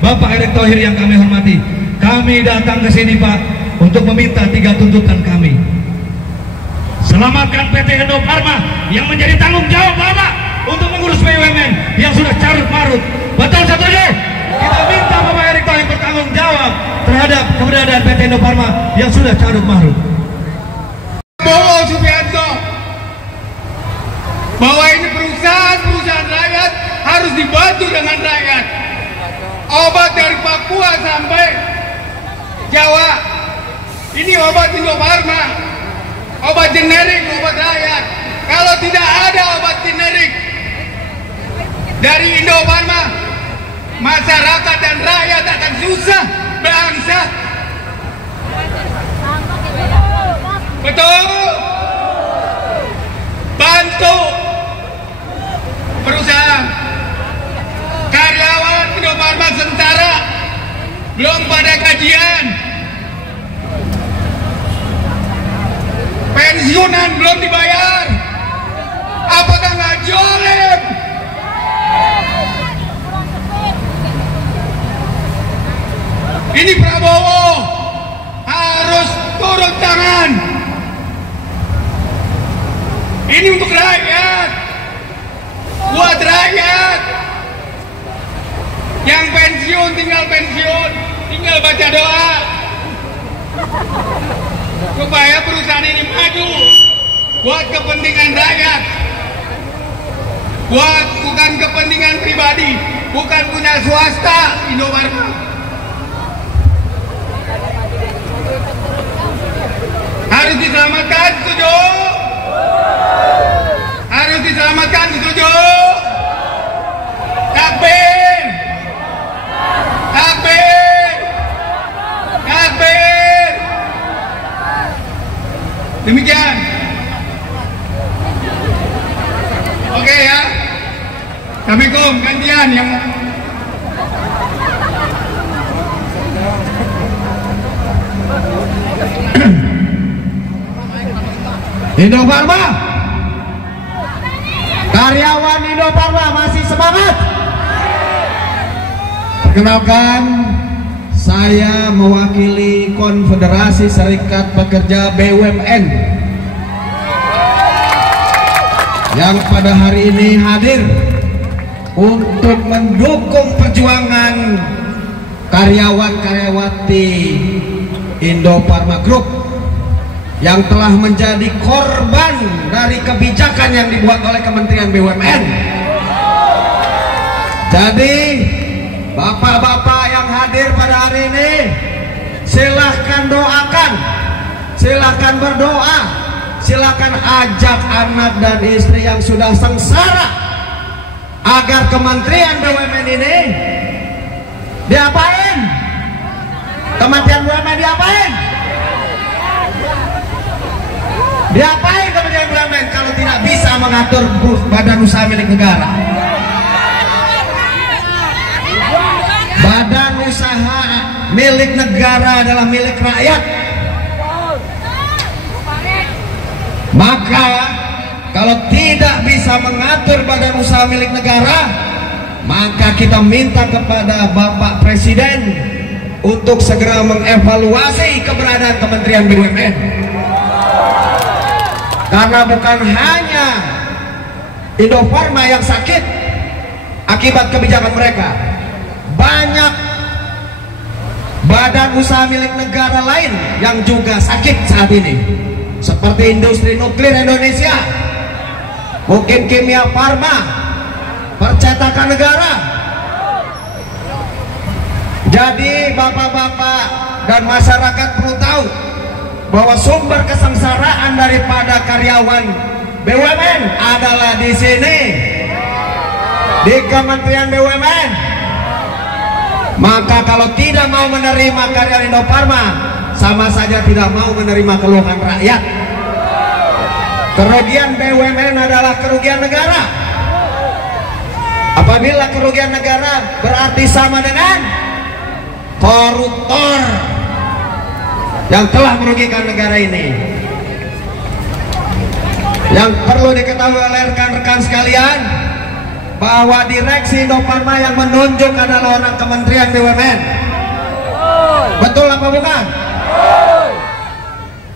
Bapak Erick Thohir yang kami hormati, kami datang ke sini Pak untuk meminta 3 tuntutan kami. Selamatkan PT Indofarma yang menjadi tanggung jawab Bapak untuk mengurus BUMN yang sudah carut marut. Betul, setuju? Kita minta Bapak Erick Thohir bertanggung jawab terhadap keberadaan PT Indofarma yang sudah carut marut. Prabowo Subianto bahwa ini perusahaan rakyat harus dibantu dengan rakyat. Obat dari Papua sampai Jawa, ini obat Indofarma, obat generik, obat rakyat. Kalau tidak ada obat generik dari Indofarma, masyarakat dan rakyat akan susah bangsa. Betul. Bantu perusahaan, karyawan Indofarma sementara belum pada gajian, pensiunan belum dibayar. Apakah nggak jolim? Ini Prabowo harus turun tangan. Ini untuk rakyat, buat rakyat. Yang pensiun, tinggal baca doa supaya perusahaan ini maju buat kepentingan rakyat, bukan kepentingan pribadi, bukan punya swasta. Indofarma harus diselamatkan, setuju? Harus diselamatkan, setuju? Takbir! Takbir! Takbir! Demikian. Oke ya. Assalamualaikum, gantian yang Indofarma, karyawan Indofarma masih semangat. Perkenalkan, saya mewakili Konfederasi Serikat Pekerja BUMN yang pada hari ini hadir untuk mendukung perjuangan karyawan-karyawati Indofarma Group yang telah menjadi korban dari kebijakan yang dibuat oleh Kementerian BUMN. Jadi bapak-bapak yang hadir pada hari ini, silahkan doakan, silahkan berdoa, silahkan ajak anak dan istri yang sudah sengsara agar Kementerian BUMN ini diapain? Kementerian BUMN diapain? Diapain Kementerian BUMN kalau tidak bisa mengatur badan usaha milik negara? Badan usaha milik negara adalah milik rakyat. Maka kalau tidak bisa mengatur badan usaha milik negara, maka kita minta kepada Bapak Presiden untuk segera mengevaluasi keberadaan Kementerian BUMN. Karena bukan hanya Indofarma yang sakit akibat kebijakan mereka, banyak badan usaha milik negara lain yang juga sakit saat ini, seperti industri nuklir Indonesia, mungkin Kimia Farma, percetakan negara. Jadi bapak-bapak dan masyarakat perlu tahu bahwa sumber kesengsaraan daripada karyawan BUMN adalah di sini, di Kementerian BUMN. Maka kalau tidak mau menerima karyawan Indofarma, sama saja tidak mau menerima keluhan rakyat. Kerugian BUMN adalah kerugian negara. Apabila kerugian negara berarti sama dengan koruptor yang telah merugikan negara ini. Yang perlu diketahui oleh rekan-rekan sekalian, bahwa direksi Indofarma yang menunjuk adalah orang Kementerian BUMN. Betul apa bukan?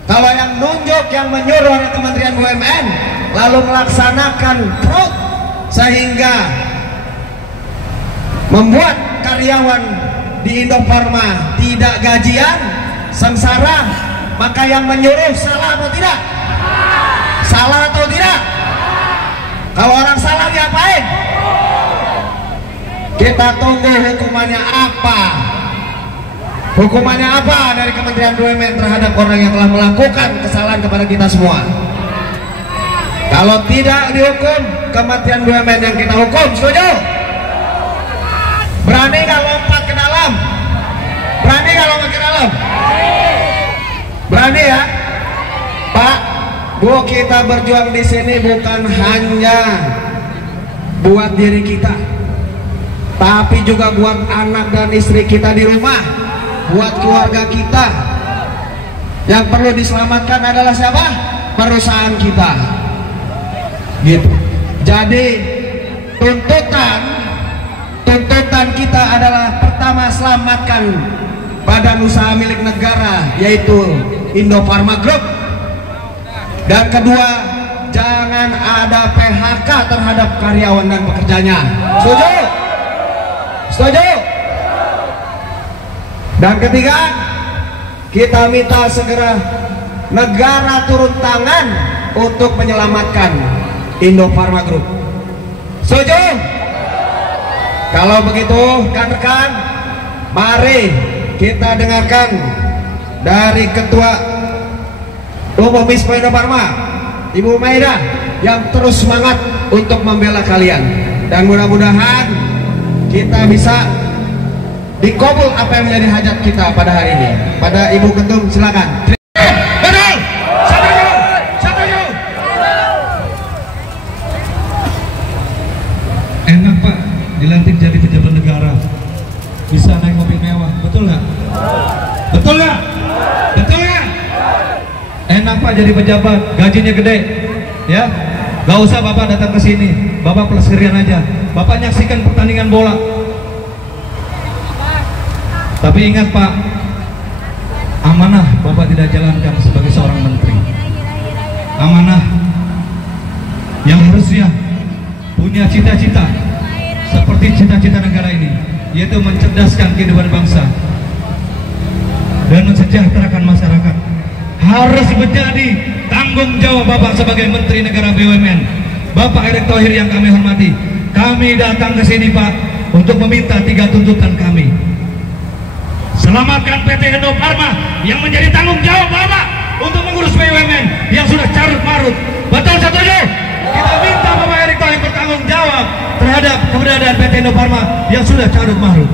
Kalau yang nunjuk, yang menyuruh orang Kementerian BUMN lalu melaksanakan fraud sehingga membuat karyawan di Indofarma tidak gajian, sengsara, maka yang menyuruh salah atau tidak? Salah atau tidak? Kalau orang salah diapain? Kita tunggu hukumannya apa. Hukumannya apa dari Kementerian BUMN terhadap orang yang telah melakukan kesalahan kepada kita semua. Kalau tidak dihukum, Kementerian BUMN yang kita hukum. Setuju? Berani nggak lompat ke dalam? Berani nggak lompat ke dalam? Berani ya? Pak, Bu, kita berjuang di sini bukan hanya buat diri kita, tapi juga buat anak dan istri kita di rumah, buat keluarga kita. Yang perlu diselamatkan adalah siapa? Perusahaan kita. Gitu. Jadi tuntutan kita adalah pertama, selamatkan badan usaha milik negara yaitu Indofarma Group. Dan kedua, jangan ada PHK terhadap karyawan dan pekerjanya. Setuju? Setuju? Dan ketiga, kita minta segera negara turun tangan untuk menyelamatkan Indofarma Group. Setuju? Kalau begitu, rekan-rekan, mari kita dengarkan dari Ketua Umum MISPO Indofarma, Ibu Maida, yang terus semangat untuk membela kalian. Dan mudah-mudahan kita bisa dikabul apa yang menjadi hajat kita pada hari ini. Pada Ibu Ketum, silakan. Betul. Setuju. Enak Pak, dilantik jadi pejabat negara, bisa naik mobil mewah, betul nggak? Betul nggak? Betul nggak? Enak Pak jadi pejabat, gajinya gede, ya. Gak usah Bapak datang ke sini, Bapak pelesirian aja, Bapak nyaksikan pertandingan bola. Tapi ingat Pak, amanah Bapak tidak jalankan sebagai seorang menteri. Amanah yang harusnya punya cita-cita seperti cita-cita negara ini, yaitu mencerdaskan kehidupan bangsa dan mensejahterakan masyarakat, harus menjadi tanggung jawab Bapak sebagai Menteri Negara BUMN. Bapak Erick Thohir yang kami hormati, kami datang ke sini Pak untuk meminta 3 tuntutan kami. Selamatkan PT Indofarma yang menjadi tanggung jawab Bapak untuk mengurus BUMN yang sudah carut marut. Betul, setuju? Kita minta Bapak Erick Thohir bertanggung jawab terhadap keberadaan PT Indofarma yang sudah carut marut.